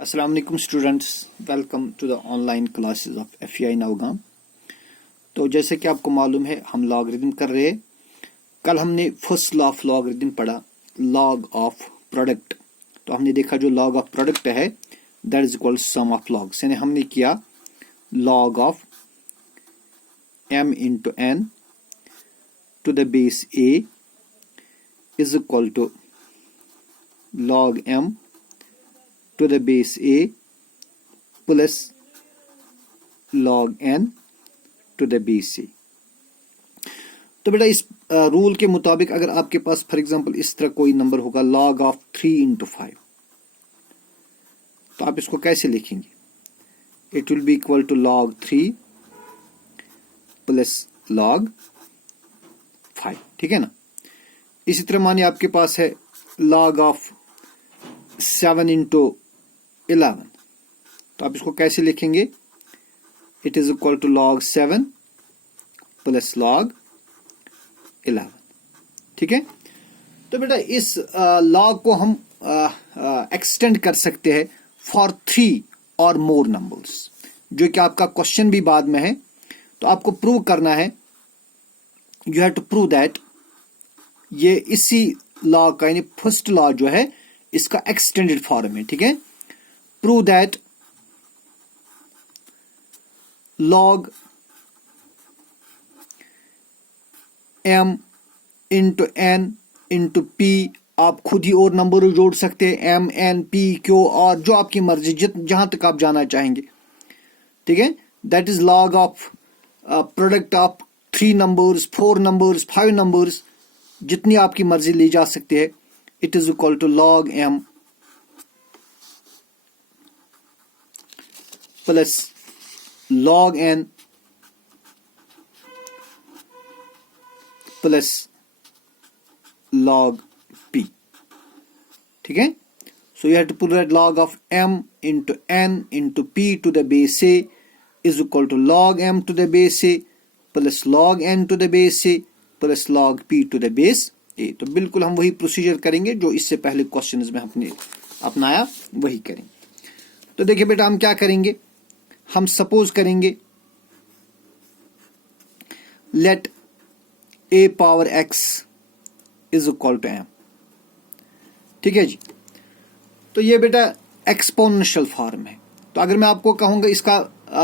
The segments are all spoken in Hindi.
अस्सलाम वालेकुम students, welcome to the online classes of FEI Nowgam. तो जैसे कि आपको मालूम है हम लॉगरिदम कर रहे हैं। कल हमने फर्स्ट लॉ ऑफ लॉगरिदम पढ़ा, लॉग ऑफ प्रोडक्ट। तो हमने देखा जो लॉग ऑफ प्रोडक्ट है that is equal sum of logs, यानी हमने किया log of m into n to the base a is equal to log m to the base a plus log n to the base a। तो बेटा इस रूल के मुताबिक अगर आपके पास फॉर एग्जांपल इस तरह कोई नंबर होगा log ऑफ 3 इंटू 5, तो आप इसको कैसे लिखेंगे? It will be equal to log 3 plus log 5, ठीक है ना। इसी तरह मानिए आपके पास है log ऑफ 7 इंटू 11, तो आप इसको कैसे लिखेंगे? It is equal to log 7 plus log 11, ठीक है। तो बेटा इस log को हम एक्सटेंड कर सकते हैं फॉर 3 और मोर नंबर्स, जो कि आपका क्वेश्चन भी बाद में है। तो आपको प्रूव करना है, you have to prove that ये इसी लॉ का यानी फर्स्ट लॉ जो है इसका एक्सटेंडेड फॉर्म है, ठीक है। Prove that log m into n into p, आप खुद ही और नंबर जोड़ सकते हैं, m n p q और जो आपकी मर्जी जहां तक आप जाना चाहेंगे, ठीक है। That is log of product of 3 numbers, 4 numbers, 5 numbers, जितनी आपकी मर्जी ली जा सकती है। It is equal to log m plus log n plus log p, ठीक है। So you have to put that log of m into n into p to the base a is equal to log m to the base a plus log n to the base a plus log p to the base a। तो बिल्कुल हम वही प्रोसीजर करेंगे जो इससे पहले क्वेश्चंस में हमने अपनाया, वही करेंगे। तो देखिए बेटा हम क्या करेंगे, हम सपोज करेंगे let a power x is equal to m, ठीक है जी। तो ये बेटा एक्सपोनेंशियल फॉर्म है। तो अगर मैं आपको कहूंगा इसका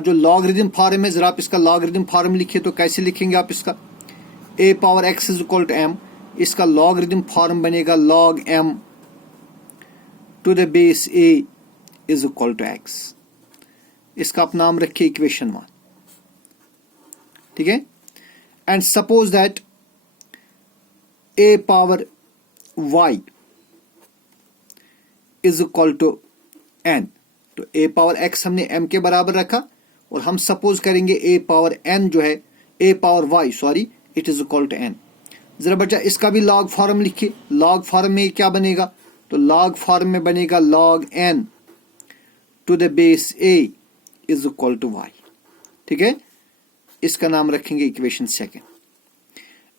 जो लॉगरिदम फॉर्म है, जरा आप इसका लॉगरिदम फॉर्म लिखिए, तो कैसे लिखेंगे आप इसका? a power x is equal to m, इसका लॉगरिदम फॉर्म बनेगा log m to the base a is equal to x। इसका आप नाम रखिए इक्वेशन 1, ठीक है। And suppose that a power y is equal to n, तो a पावर x हमने m के बराबर रखा, और हम सपोज करेंगे a पावर n जो है, a power y sorry, it is equal to n। जरा बच्चा इसका भी लॉग फॉर्म लिखिए। लॉग फॉर्म में क्या बनेगा? तो लॉग फॉर्म में बनेगा log n to the base a is equal to y, ठीक है। इसका नाम रखेंगे equation 2।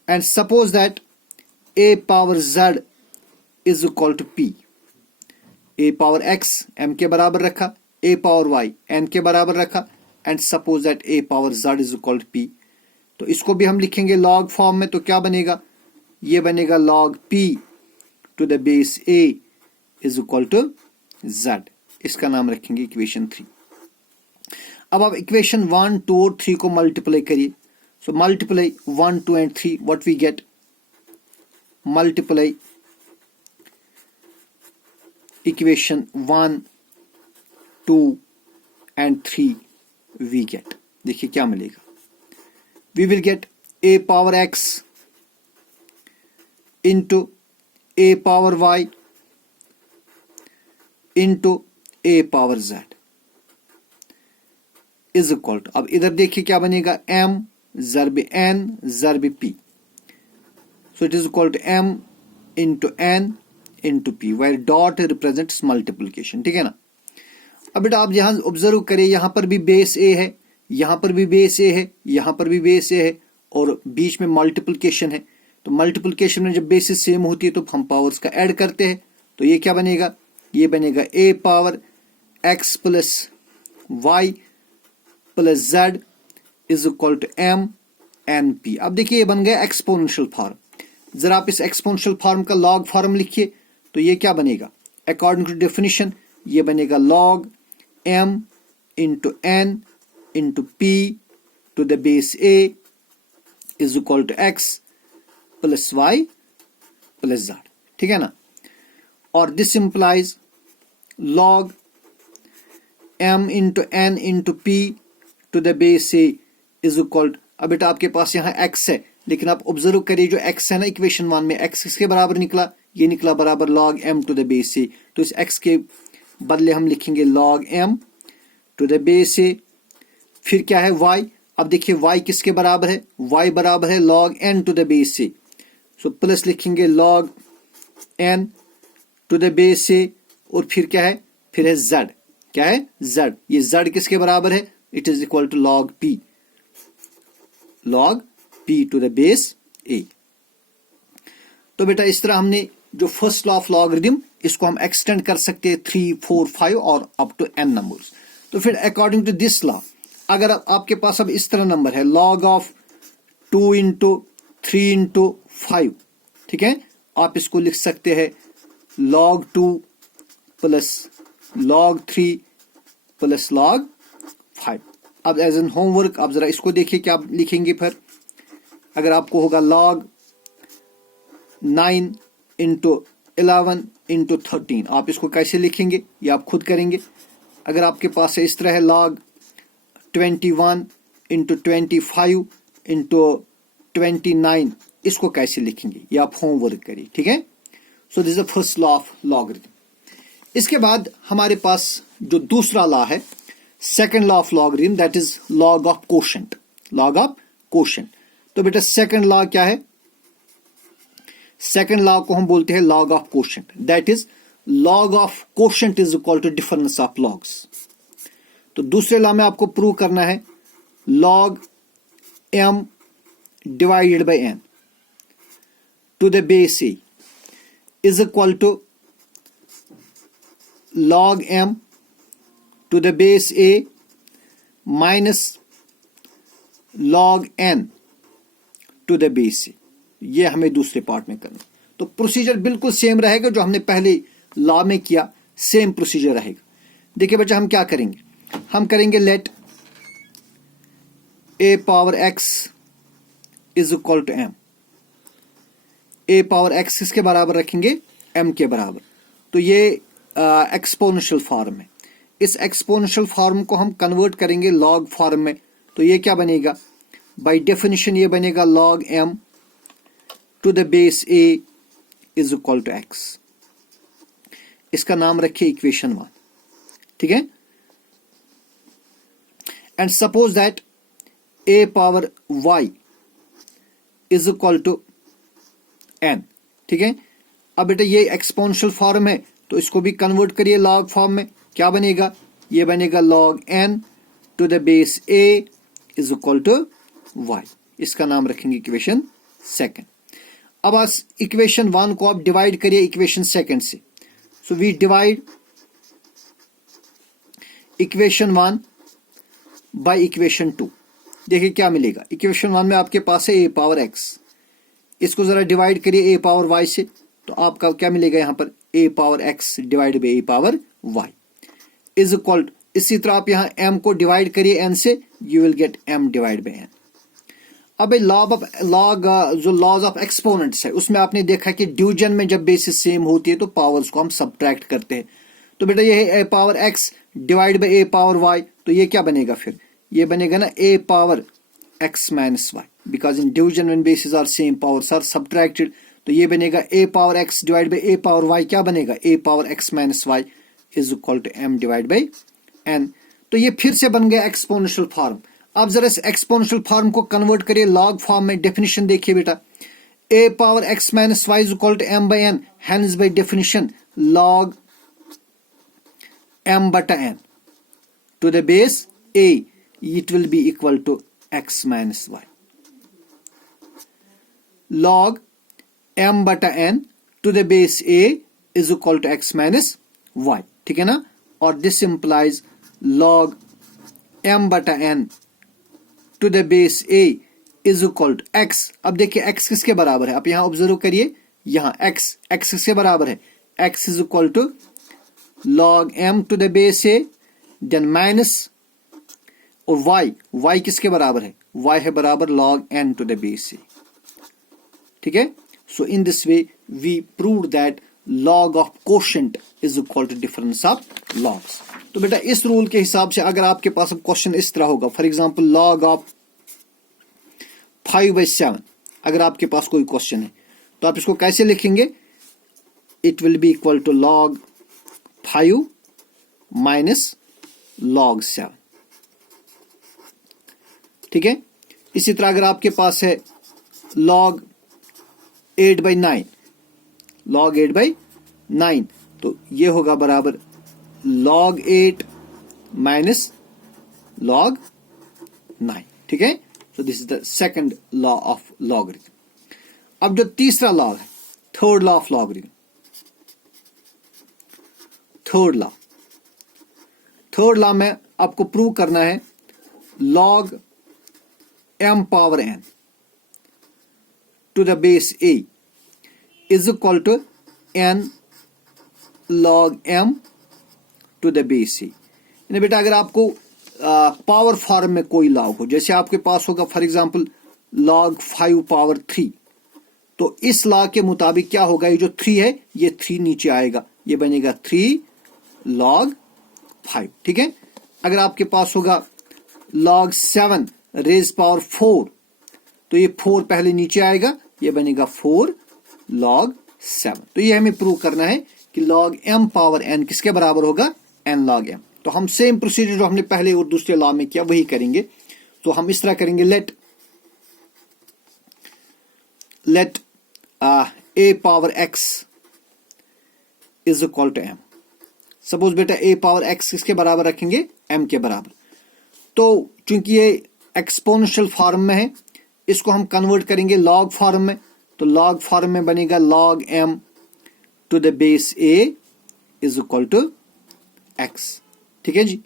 And suppose that a power z is equal to p, a power x m के बराबर रखा, a पावर y n के बराबर रखा, and suppose that a power z is equal to p। तो इसको भी हम लिखेंगे लॉग फॉर्म में, तो क्या बनेगा? ये बनेगा log p to the base a is equal to z। इसका नाम रखेंगे इक्वेशन 3। अब आप इक्वेशन 1, 2 और 3 को मल्टीप्लाई करिए। So multiply 1, 2 and 3, what we get? Multiply equation 1, 2 and 3 we get, देखिए क्या मिलेगा। We will get a power x into a power y into a power z is equal to, अब इधर देखिए क्या बनेगा, m जरब n जरब p। So it is equal to m into n into p, where dot represents multiplication, ठीक है ना। अब बेटा आप यहां ऑब्जर्व करिए, यहां पर भी बेस a है, यहां पर भी बेस a है, यहां पर भी बेस a है, और बीच में मल्टीप्लिकेशन है। तो मल्टीप्लिकेशन में जब बेसिस सेम होती है तो हम पावर्स का ऐड करते हैं। तो ये क्या बनेगा? ये बनेगा a power x plus Y plus Z is equal to M N P. अब देखिए ये बन गया एक्सपोनेंशियल फॉर्म। जरा आप इस एक्सपोनेंशियल फॉर्म का लॉग फॉर्म लिखिए तो ये क्या बनेगा, अकॉर्डिंग टू डेफिनेशन ये बनेगा log m into N into P to the base a is equal to x plus Y plus Z, ठीक है ना। और this implies log m into N into P to the base a is equal, अब बेटा आपके पास यहाँ x है, लेकिन आप ऑब्जर्व करिए जो x है ना इक्वेशन 1 में, x किसके बराबर निकला, ये निकला बराबर log m to the base a। तो इस x के बदले हम लिखेंगे log m to the base a। फिर क्या है y, अब देखिए y किसके बराबर है, y बराबर है log n to the base a। So plus लिखेंगे log n to the base a, और फिर क्या है, फिर है z, क्या है z, ये z किसके बराबर है, it is equal to log p to the base a। तो बेटा इस तरह हमने जो फर्स्ट लॉ ऑफ लॉगरिथम इसको हम एक्सटेंड कर सकते हैं 3, 4, 5 और अप टू n नंबर्स। तो फिर अकॉर्डिंग टू दिस लॉ अगर आपके पास अब इस तरह नंबर है log ऑफ 2 इंटू 3 इंटू 5, ठीक है, आप इसको लिख सकते हैं log 2 plus log 3 plus log 5। अब एज एन होमवर्क आप जरा इसको देखिए क्या आप लिखेंगे। फिर अगर आपको होगा log 9 इंटू 11 इंटू 13, आप इसको कैसे लिखेंगे ये आप खुद करेंगे। अगर आपके पास है इस तरह है log 21 इंटू 25 इंटू 29, इसको कैसे लिखेंगे ये आप होमवर्क करिए, ठीक है। So this is the first law of logarithm. इसके बाद हमारे पास जो दूसरा लॉ है second law of logarithm, that is log of quotient, log of quotient. तो बेटा सेकंड लॉ क्या है, सेकंड लॉ को हम बोलते हैं log of quotient, that is log of quotient is equal to difference of logs. तो दूसरे लॉ में आपको प्रूव करना है log m divided by n to the base a is equal to log m to the base a minus log n to the base a। ये हमें दूसरे पार्ट में करना। तो प्रोसीजर बिल्कुल सेम रहेगा जो हमने पहले लॉ में किया, सेम प्रोसीजर रहेगा। देखिए बच्चा हम क्या करेंगे, हम करेंगे let a power x is equal to m। a power x किसके बराबर रखेंगे, m के बराबर। तो ये एक्सपोनेंशियल फॉर्म है, इस एक्सपोनेंशियल फॉर्म को हम कन्वर्ट करेंगे लॉग फॉर्म में। तो ये क्या बनेगा, बाय डेफिनेशन ये बनेगा log m to the base a is equal to x। इसका नाम रखिए इक्वेशन 1, ठीक है। And suppose that a power y is equal to n, ठीक है। अब बेटा ये एक्सपोनेंशियल फॉर्म है तो इसको भी कन्वर्ट करिए लॉग फॉर्म में। क्या बनेगा, ये बनेगा log n to the base a is equal to y। इसका नाम रखेंगे इक्वेशन सेकंड। अब आज इक्वेशन 1 को आप डिवाइड करिए इक्वेशन सेकंड से। So we divide equation 1 by equation 2। देखिए क्या मिलेगा, इक्वेशन 1 में आपके पास है a पावर x, इसको जरा डिवाइड करिए a पावर y से, तो आपका क्या मिलेगा यहाँ पर a power x divide by a power y is equal. इसी तरह आप यहाँ m को डिवाइड करिए n से, you will get m divide by n। अब जो लॉज ऑफ एक्सपोनेंट्स है उसमें आपने देखा कि डिवीजन में जब बेसिस सेम होती है तो पावर्स को हम सब्ट्रैक्ट करते हैं। तो बेटा ये है a power x divide by a power y, तो ये क्या बनेगा, फिर ये बनेगा ना a power x minus y, because in division when basis are same powers are subtracted. तो ये बनेगा a power x divide by a power y, क्या बनेगा a power x minus y is equal to m divide by n। तो ये फिर से बन गया एक्सपोनेंशियल फॉर्म। अब जरा इस एक्सपोनेंशियल फॉर्म को कन्वर्ट करिए लॉग फॉर्म में। डेफिनेशन देखिए बेटा, a power x minus y is equal to m by n, hence by definition log m बटा n to the base a, it will be equal to x minus y। log m बटा n to the base a is equal to x minus y, ठीक है ना। और दिस इंप्लाइज log m बटा n to the base a is equal to x। अब देखिए x किसके बराबर है, आप यहां ऑब्जर्व करिए, यहां x किसके बराबर है, x is equal to log m to the base a then minus, और y किसके बराबर है, y है बराबर log n to the base a। ठीक है, so in this way we prove that log of quotient is equal to difference of logs. तो बेटा इस रूल के हिसाब से अगर आपके पास अब क्वेश्चन इस तरह होगा, फॉर एग्जांपल log ऑफ 5/7, अगर आपके पास कोई क्वेश्चन है तो आप इसको कैसे लिखेंगे, it will be equal to log 5 minus log 7। ठीक है, इसी तरह अगर आपके पास है log 8/9, log 8/9, तो ये होगा बराबर log 8 माइनस log 9। ठीक है, so this is the second law of logarithm. अब जो तीसरा लॉ है, third law of logarithm, third law में आपको प्रूव करना है log m power n to the base a is equal to n log m to the base a। यानी बेटा अगर आपको पावर फॉर्म में कोई लॉ हो, जैसे आपके पास होगा फॉर एग्जांपल log 5 पावर 3, तो इस लॉ के मुताबिक क्या होगा, ये जो 3 है ये 3 नीचे आएगा, ये बनेगा 3 log 5। ठीक है, अगर आपके पास होगा log 7 रेज पावर 4, तो ये 4 पहले नीचे आएगा, ये बनेगा 4 log 7। तो ये हमें प्रूव करना है कि log m पावर n किसके बराबर होगा, n log m। तो हम सेम प्रोसीजर जो हमने पहले और दूसरे लॉ में किया वही करेंगे। तो हम इस तरह करेंगे, let a power x is equal to m। सपोज बेटा a पावर x किसके बराबर रखेंगे, m के बराबर। तो चूंकि ये एक्सपोनेंशियल फॉर्म में है, इसको हम कन्वर्ट करेंगे लॉग फॉर्म में, तो लॉग फॉर्म में बनेगा log m to the base a is equal to x। ठीक है जी,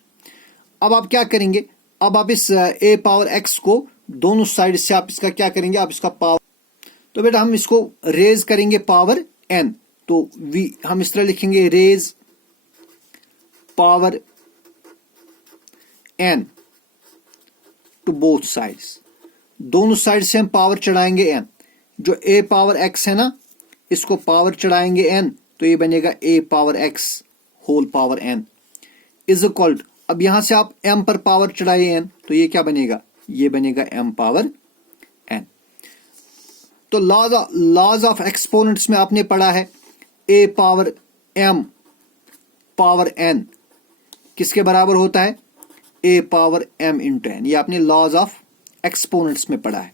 अब आप क्या करेंगे, अब आप इस a पावर x को दोनों साइड से आप इसका क्या करेंगे, आप इसका पावर, तो बेटा हम इसको रेज करेंगे पावर n, तो हम इस तरह लिखेंगे raise power n to both sides, दोनों साइड से हम पावर चढ़ाएंगे n। जो a पावर x है ना, इसको पावर चढ़ाएंगे n, तो ये बनेगा a power x whole power n is equal to, अब यहां से आप m पर पावर चढ़ाइए n, तो ये क्या बनेगा, ये बनेगा m पावर n। तो लॉज ऑफ एक्सपोनेंट्स में आपने पढ़ा है a power m power n किसके बराबर होता है, a power m into n। ये आपने लॉज ऑफ एक्सपोनेंट्स में पढ़ा है।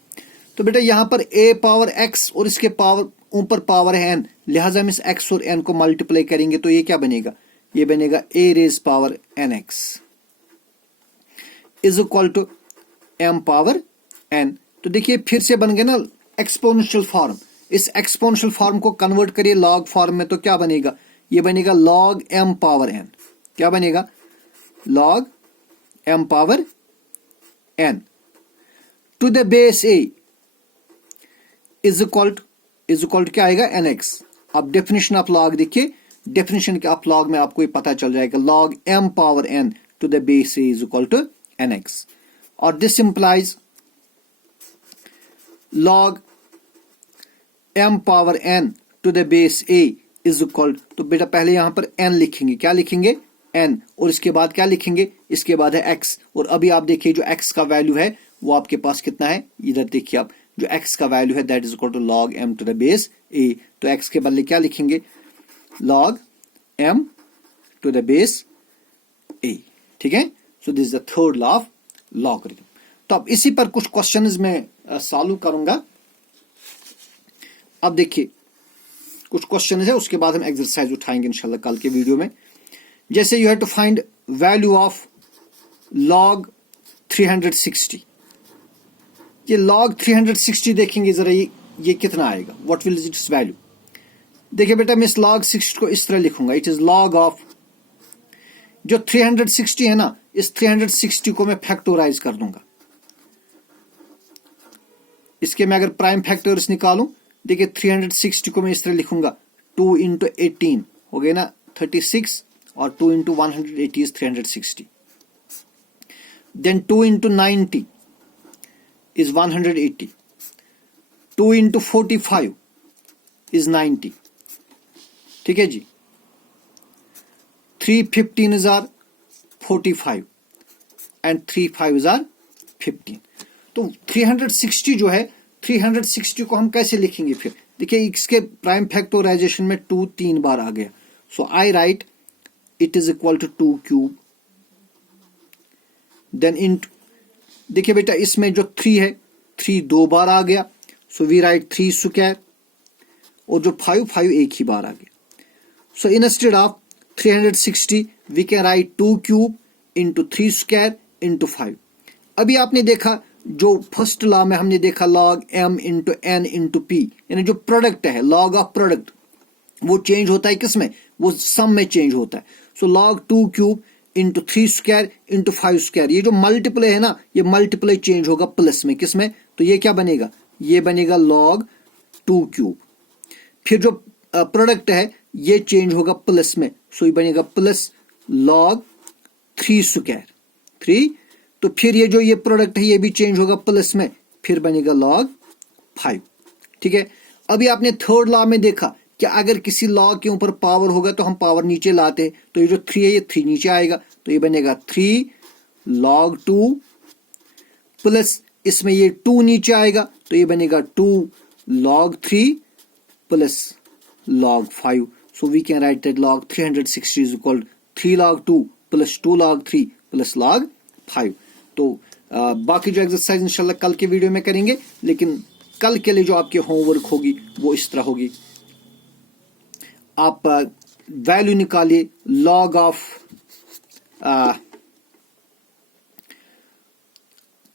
तो बेटा यहां पर a पावर x और इसके पावर ऊपर पावर है n, लिहाजा हम इस x और n को मल्टीप्लाई करेंगे, तो ये क्या बनेगा, ये बनेगा a raise power nx is equal to m power n। तो देखिए फिर से बन गया ना एक्सपोनेंशियल फॉर्म, इस एक्सपोनेंशियल फॉर्म को कन्वर्ट करिए लॉग फॉर्म में, तो क्या बनेगा, ये बनेगा log m पावर n। क्या बनेगा, log m power n to the base a is equal to क्या आएगा, nx। अब डेफिनेशन ऑफ लॉग देखिए, डेफिनेशन के ऑफ लॉग में आपको ये पता चल जाएगा, log m power n to the base a is equal to nx, और this implies log m power n to the base a is equal, तो बेटा पहले यहां पर n लिखेंगे, क्या लिखेंगे, n, और इसके बाद क्या लिखेंगे, इसके बाद है x। और अभी आप देखिए जो x का वैल्यू है वो आपके पास कितना है, इधर देखिए आप, जो x का वैल्यू है that is equal to log m to the base a। तो x के बदले क्या लिखेंगे, log m to the base a। ठीक है, so this is the third law of logarithm. तो अब इसी पर कुछ क्वेश्चंस में सॉल्व करूंगा। अब देखिए कुछ क्वेश्चन है, उसके बाद हम एक्सरसाइज उठाएंगे इंशाल्लाह कल के वीडियो में। जैसे you have to find value of log 360। ये log 360 देखेंगे जरा, ये कितना आएगा, व्हाट विल इट्स वैल्यू। देखिए बेटा मैं इस log 60 को इस तरह लिखूंगा, इट इज log ऑफ जो 360 है ना, इस 360 को मैं फैक्टोराइज कर दूंगा। इसके मैं अगर प्राइम फैक्टर्स निकालूं, देखिए 360 को मैं इस तरह लिखूंगा 2 इंटू 18 हो गया ना 36 और 2 इंटू 180 इज 360। Then 2 into 90 is 180। 2 into 45 is 90। ठीक है जी। 3 15 आर 45 एंड 3 5 आर 15। तो 360 जो है, 360 को हम कैसे लिखेंगे फिर? देखिए इसके प्राइम फैक्टराइजेशन में 2 3 बार आ गया, so I write it is equal to 2 cube. Then in, देखिए बेटा इसमें जो 3 है, 3 2 बार आ गया, सो वी राइट 3 स्क्वायर, और जो 5 एक ही बार आ गया। So instead of 360 we can write 2 cube into 3 square into 5। अभी आपने देखा जो फर्स्ट लॉ में हमने देखा log m into N into P, यानी जो प्रोडक्ट है, लॉग ऑफ प्रोडक्ट, वो चेंज होता है किसमें? वो सम में चेंज होता है। So log 2 cube into 3 square into 5 square, ये जो मल्टीप्लाई है ना, ये मल्टीप्लाई चेंज होगा प्लस में, किसमें? तो ये क्या बनेगा? ये बनेगा लॉग 2 क्यूब। फिर जो प्रोडक्ट है ये चेंज होगा प्लस में, सो ये बनेगा प्लस लॉग 3 स्क्वायर 3। तो फिर ये जो ये प्रोडक्ट है ये भी चेंज होगा प्लस में, फिर बनेगा लॉग 5। ठीक है। अभी आपने थर्ड लॉ में देखा कि अगर किसी लॉ के ऊपर पावर होगा तो हम पावर नीचे लाते हैं, तो ये जो 3 है ये 3 नीचे आएगा, तो ये बनेगा 3 log 2 प्लस इसमें ये 2 नीचे आएगा, तो ये बनेगा 2 log 3 plus log 5। So we can write that log 360 is equal 3 log 2 plus 2 log 3 plus log 5। तो बाकी जो एक्सरसाइज इंशाल्लाह कल के वीडियो में करेंगे, लेकिन कल के लिए जो आपकी होमवर्क होगी वो इस तरह होगी। आप वैल्यू निकालिए log of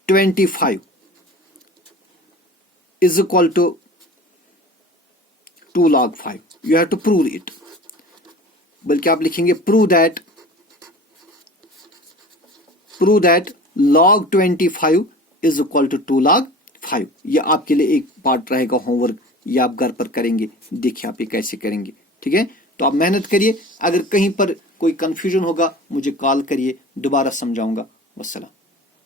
25 is equal to 2 log 5। You have to prove it, बल्कि आप लिखेंगे prove that log 25 is equal to 2 log 5। ये आपके लिए एक पार्ट रहेगा होमवर्क, ये आप घर पर करेंगे, देखिए आप ये कैसे करेंगे। ठीक है, तो आप मेहनत करिए। अगर कहीं पर कोई कंफ्यूजन होगा मुझे कॉल करिए, दोबारा समझाऊंगा। वस्सलाम।